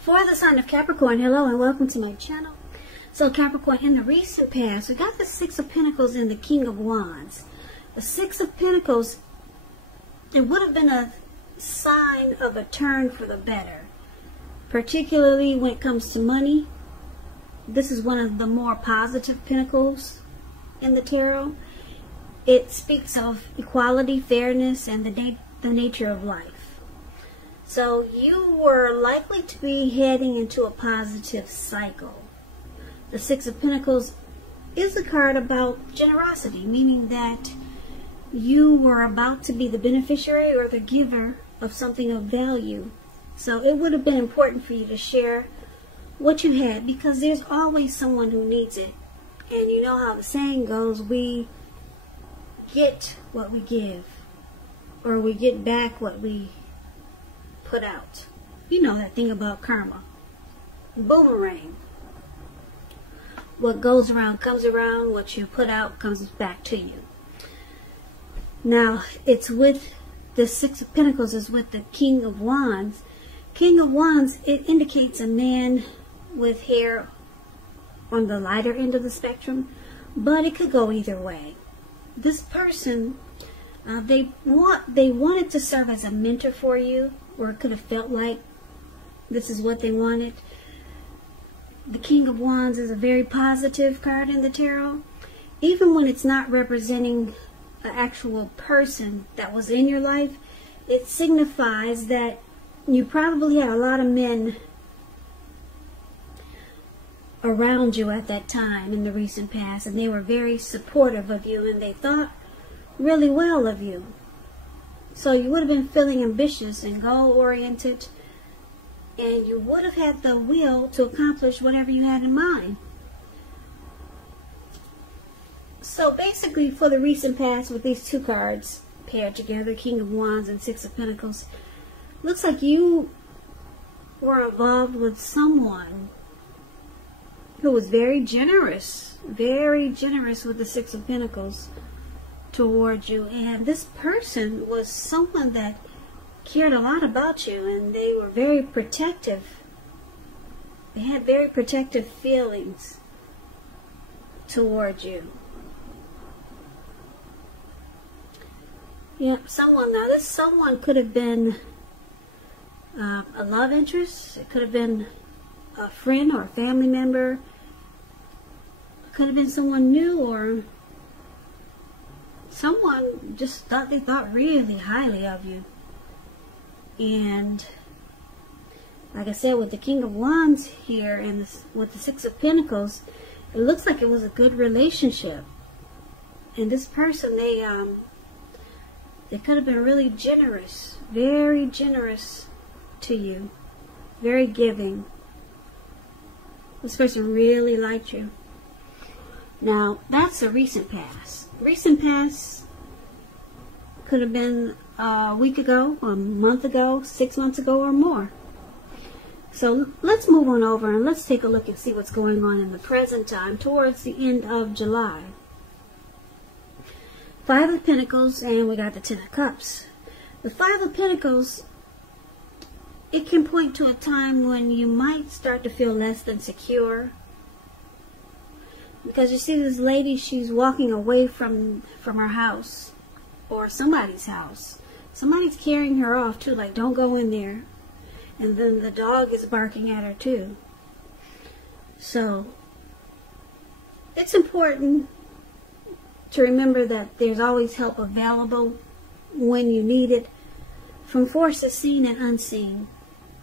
For the sign of Capricorn, hello and welcome to my channel. So Capricorn, in the recent past, we got the Six of Pentacles and the King of Wands. The Six of Pentacles, it would have been a sign of a turn for the better. Particularly when it comes to money. This is one of the more positive pentacles in the tarot. It speaks of equality, fairness, and the nature of life. So you were likely to be heading into a positive cycle. The Six of Pentacles is a card about generosity, meaning that you were about to be the beneficiary or the giver of something of value. So it would have been important for you to share what you had, because there's always someone who needs it. And you know how the saying goes, we get what we give, or we get back what we put out. You know that thing about karma. Boomerang. What goes around comes around. What you put out comes back to you. Now, it's with the Six of Pentacles is with the King of Wands. King of Wands, it indicates a man with hair on the lighter end of the spectrum, but it could go either way. This person, they wanted to serve as a mentor for you, or it could have felt like this is what they wanted. The King of Wands is a very positive card in the tarot. Even when it's not representing an actual person that was in your life, it signifies that you probably had a lot of men around you at that time in the recent past, and they were very supportive of you, and they thought really well of you. So you would have been feeling ambitious and goal-oriented, and you would have had the will to accomplish whatever you had in mind. So basically, for the recent past, with these two cards paired together, King of Wands and Six of Pentacles, looks like you were involved with someone who was very generous with the Six of Pentacles towards you. And this person was someone that cared a lot about you, and they were very protective. They had very protective feelings towards you. Yep, this someone could have been a love interest. It could have been a friend or a family member. It could have been someone new, or someone just they thought really highly of you. And like I said, with the King of Wands here and with the Six of Pentacles, it looks like it was a good relationship. And this person, they could have been really generous, very generous to you, very giving. This person really liked you. Now, that's a recent past. Recent past could have been a week ago, a month ago, 6 months ago, or more. So let's move on over and let's take a look and see what's going on in the present time towards the end of July. Five of Pentacles, and we got the Ten of Cups. The Five of Pentacles, it can point to a time when you might start to feel less than secure. Because you see this lady, she's walking away from her house, or somebody's house. Somebody's carrying her off too, like, don't go in there. And then the dog is barking at her too. So it's important to remember that there's always help available when you need it, from forces seen and unseen.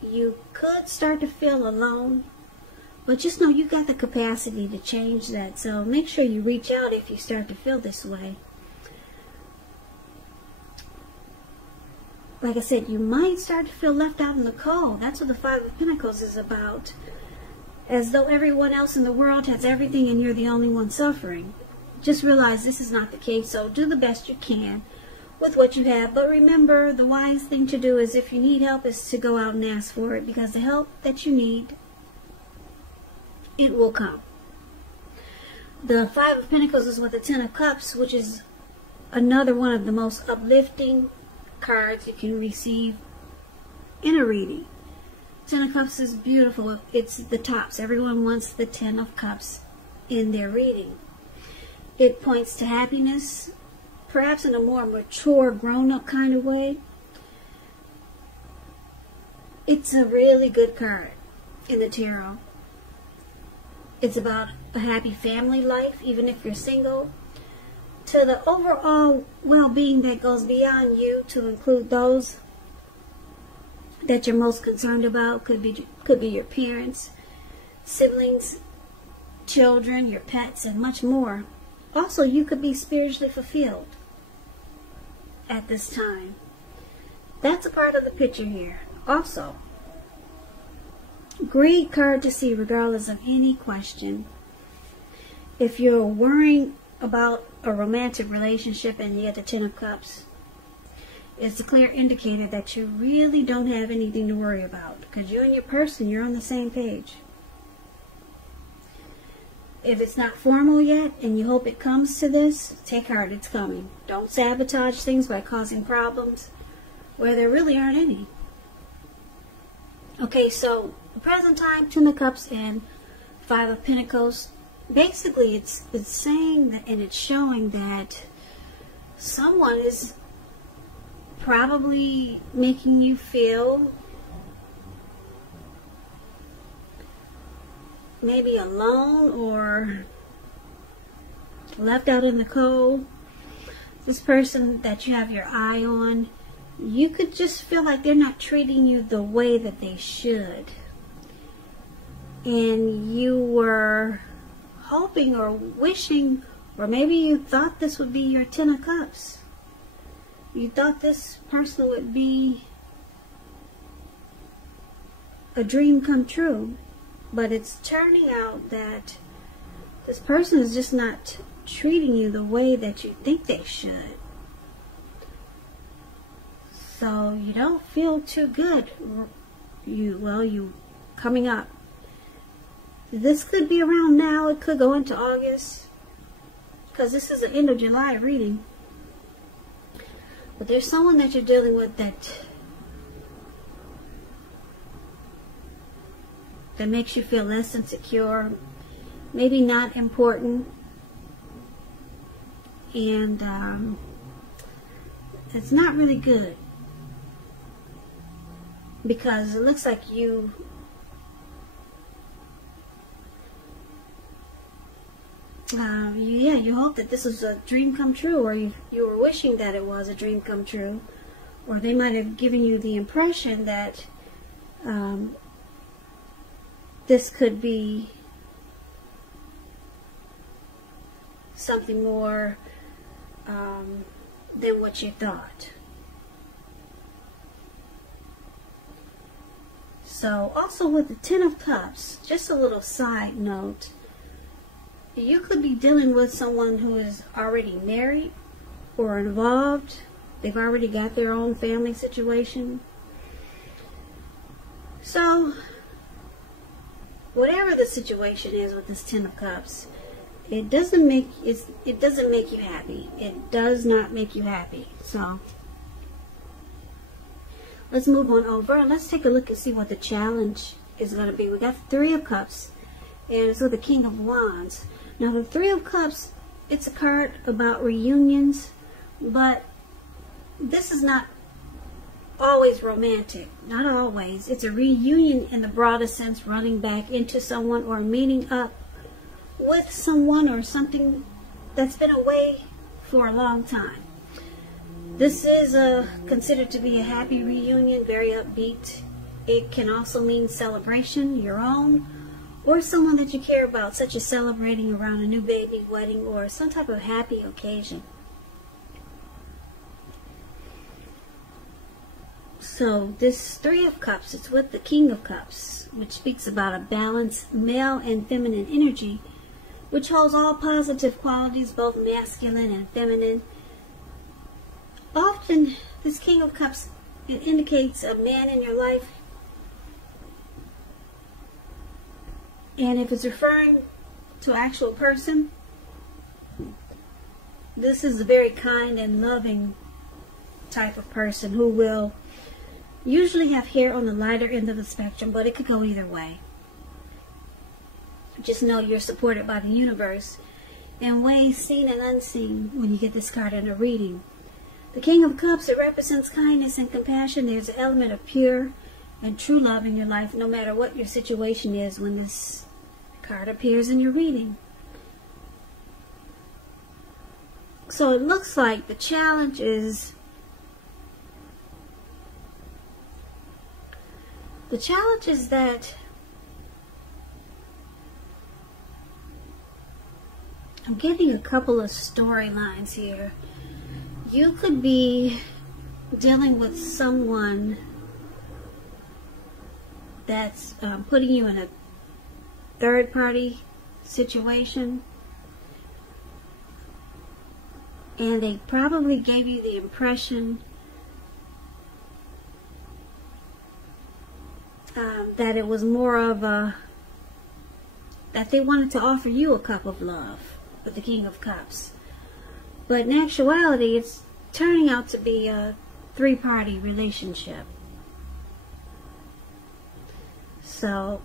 You could start to feel alone, but just know you got the capacity to change that. So make sure you reach out if you start to feel this way. Like I said, you might start to feel left out in the cold. That's what the Five of Pentacles is about. As though everyone else in the world has everything and you're the only one suffering. Just realize this is not the case, so do the best you can with what you have. But remember, the wise thing to do is, if you need help, is to go out and ask for it, because the help that you need, it will come. The Five of Pentacles is with the Ten of Cups, which is another one of the most uplifting cards you can receive in a reading. Ten of Cups is beautiful. It's the tops. Everyone wants the Ten of Cups in their reading. It points to happiness, perhaps in a more mature, grown-up kind of way. It's a really good card in the tarot. It's about a happy family life, even if you're single, to the overall well-being that goes beyond you, to include those that you're most concerned about. Could be your parents, siblings, children, your pets, and much more. Also, you could be spiritually fulfilled at this time. That's a part of the picture here. Also, great card to see regardless of any question. If you're worrying about a romantic relationship and you get the Ten of Cups, it's a clear indicator that you really don't have anything to worry about, because you and your person, you're on the same page. If it's not formal yet and you hope it comes to this, take heart, it's coming. Don't sabotage things by causing problems where there really aren't any. Okay, so the present time, Ten of Cups and Five of Pentacles. Basically, it's saying that, and it's showing that someone is probably making you feel maybe alone or left out in the cold. This person that you have your eye on, you could just feel like they're not treating you the way that they should. And you were hoping or wishing, or maybe you thought this would be your Ten of Cups. You thought this person would be a dream come true. But it's turning out that this person is just not treating you the way that you think they should. So you don't feel too good. You coming up. This could be around now. It could go into August, because this is an end of July reading. But there's someone that you're dealing with that makes you feel less insecure, maybe not important, and it's not really good, because it looks like you hope that this is a dream come true, or you were wishing that it was a dream come true, or they might have given you the impression that this could be something more than what you thought. So also with the Ten of Cups, just a little side note, you could be dealing with someone who is already married or involved. They've already got their own family situation. So whatever the situation is with this Ten of Cups, it doesn't make you happy. It does not make you happy. So let's move on over and let's take a look and see what the challenge is going to be. We got the Three of Cups, and it's with the King of Wands. Now the Three of Cups, it's a card about reunions, but this is not always romantic. Not always. It's a reunion in the broadest sense, running back into someone or meeting up with someone or something that's been away for a long time. This is considered to be a happy reunion, very upbeat. It can also mean celebration, your own, or someone that you care about, such as celebrating around a new baby, wedding, or some type of happy occasion. So this Three of Cups, it's with the King of Cups, which speaks about a balanced male and feminine energy, which holds all positive qualities, both masculine and feminine. Often, this King of Cups, it indicates a man in your life. And if it's referring to an actual person, this is a very kind and loving type of person who will usually have hair on the lighter end of the spectrum, but it could go either way. Just know you're supported by the universe in ways seen and unseen when you get this card in a reading. The King of Cups, it represents kindness and compassion. There's an element of pure and true love in your life, no matter what your situation is when this card appears in your reading. So it looks like the challenge is that I'm getting a couple of storylines here. You could be dealing with someone that's putting you in a third-party situation, and they probably gave you the impression that it was more of a, that they wanted to offer you a cup of love with the King of Cups. But in actuality, it's turning out to be a three-party relationship. So,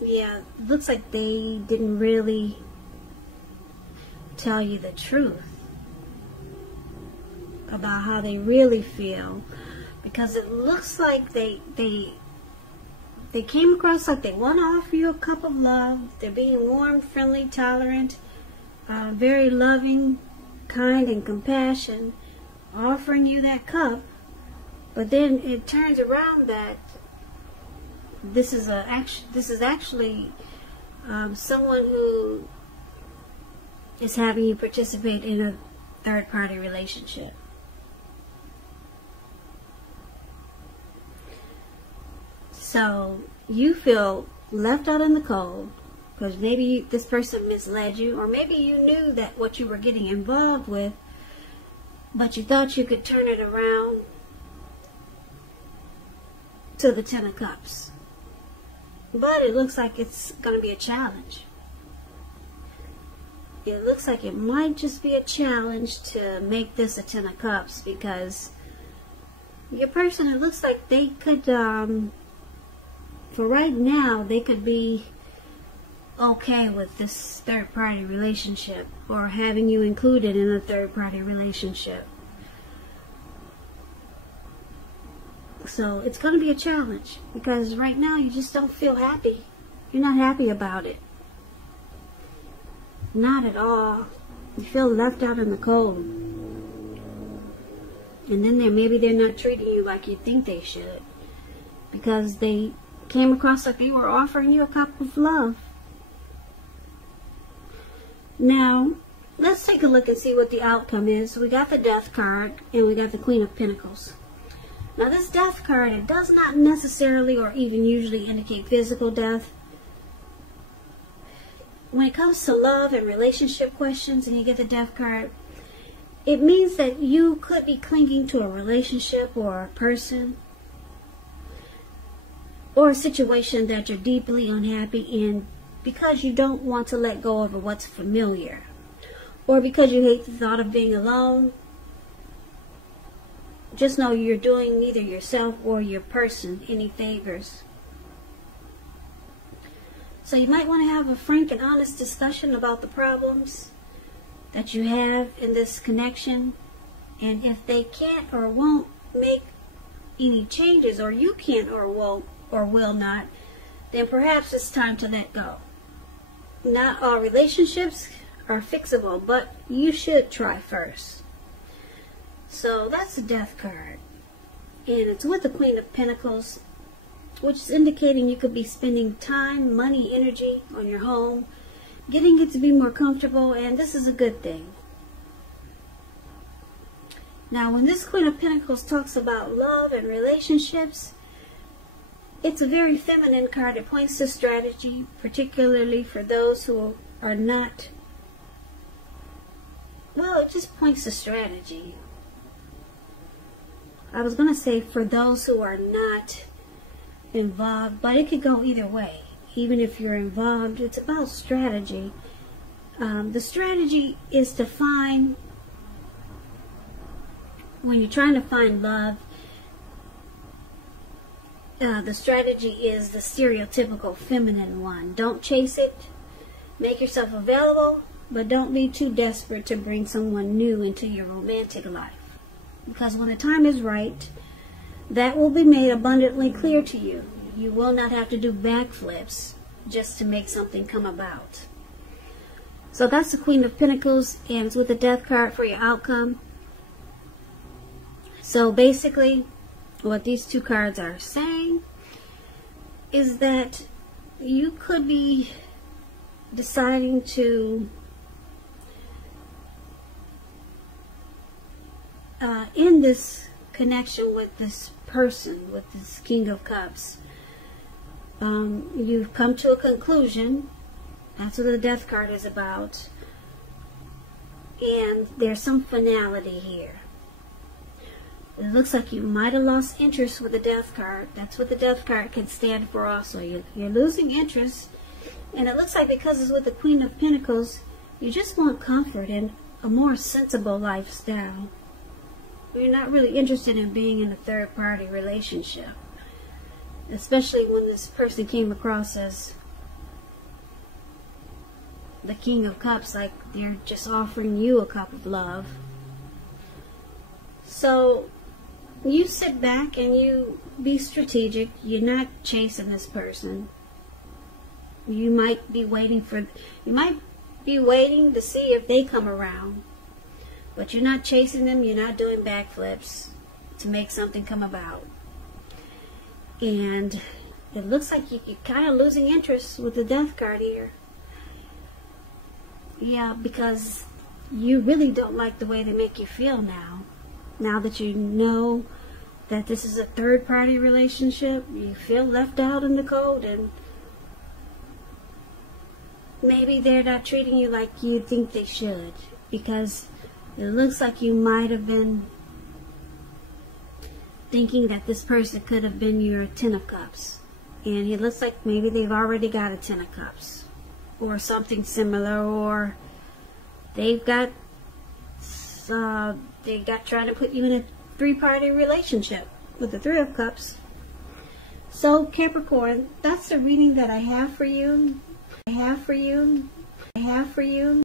yeah, it looks like they didn't really tell you the truth about how they really feel, because it looks like they came across like they want to offer you a cup of love. They're being warm, friendly, tolerant, very loving, kind, and compassion, offering you that cup. But then it turns around that this is actually someone who is having you participate in a third-party relationship. So you feel left out in the cold because maybe this person misled you, or maybe you knew that what you were getting involved with, but you thought you could turn it around to the Ten of Cups. But it looks like it's going to be a challenge. It looks like it might just be a challenge to make this a Ten of Cups, because your person, it looks like they could, for right now, they could be okay with this third-party relationship, or having you included in a third-party relationship. So it's going to be a challenge, because right now you just don't feel happy. You're not happy about it. Not at all. You feel left out in the cold. And then maybe they're not treating you like you think they should, because they came across like they were offering you a cup of love. Now, let's take a look and see what the outcome is. We got the Death card, and we got the Queen of Pentacles. Now, this Death card, it does not necessarily or even usually indicate physical death. When it comes to love and relationship questions, and you get the Death card, it means that you could be clinging to a relationship or a person or a situation that you're deeply unhappy in, because you don't want to let go of what's familiar, or because you hate the thought of being alone. Just know you're doing neither yourself or your person any favors. So you might want to have a frank and honest discussion about the problems that you have in this connection, and if they can't or won't make any changes, or you can't or won't or will not, then perhaps it's time to let go. Not all relationships are fixable, but you should try first. So that's the Death card, and it's with the Queen of Pentacles, which is indicating you could be spending time, money, energy on your home, getting it to be more comfortable, and this is a good thing. Now, when this Queen of Pentacles talks about love and relationships, it's a very feminine card. It points to strategy, particularly for those who are not, well, it just points to strategy. I was going to say for those who are not involved, but it could go either way. Even if you're involved, it's about strategy. The strategy is to find, when you're trying to find love, the strategy is the stereotypical feminine one. Don't chase it. Make yourself available, but don't be too desperate to bring someone new into your romantic life. Because when the time is right, that will be made abundantly clear to you. You will not have to do backflips just to make something come about. So that's the Queen of Pentacles, and it's with the Death card for your outcome. So basically, what these two cards are saying is that you could be deciding to end this connection with this person, with this King of Cups. You've come to a conclusion. That's what the Death card is about. And there's some finality here. It looks like you might have lost interest with the Death card. That's what the Death card can stand for also. You're losing interest. And it looks like because it's with the Queen of Pentacles, you just want comfort and a more sensible lifestyle. You're not really interested in being in a third-party relationship. Especially when this person came across as the King of Cups, like they're just offering you a cup of love. So you sit back and you be strategic. You're not chasing this person. You might be waiting to see if they come around. But you're not chasing them. You're not doing backflips to make something come about. And it looks like you're kind of losing interest with the Death card here. Yeah, because you really don't like the way they make you feel now. Now that you know that this is a third-party relationship, you feel left out in the cold, and maybe they're not treating you like you think they should, because it looks like you might have been thinking that this person could have been your Ten of Cups, and it looks like maybe they've already got a Ten of Cups or something similar, or they've got trying to put you in a three-party relationship with the Three of Cups. So Capricorn, that's the reading that I have for you.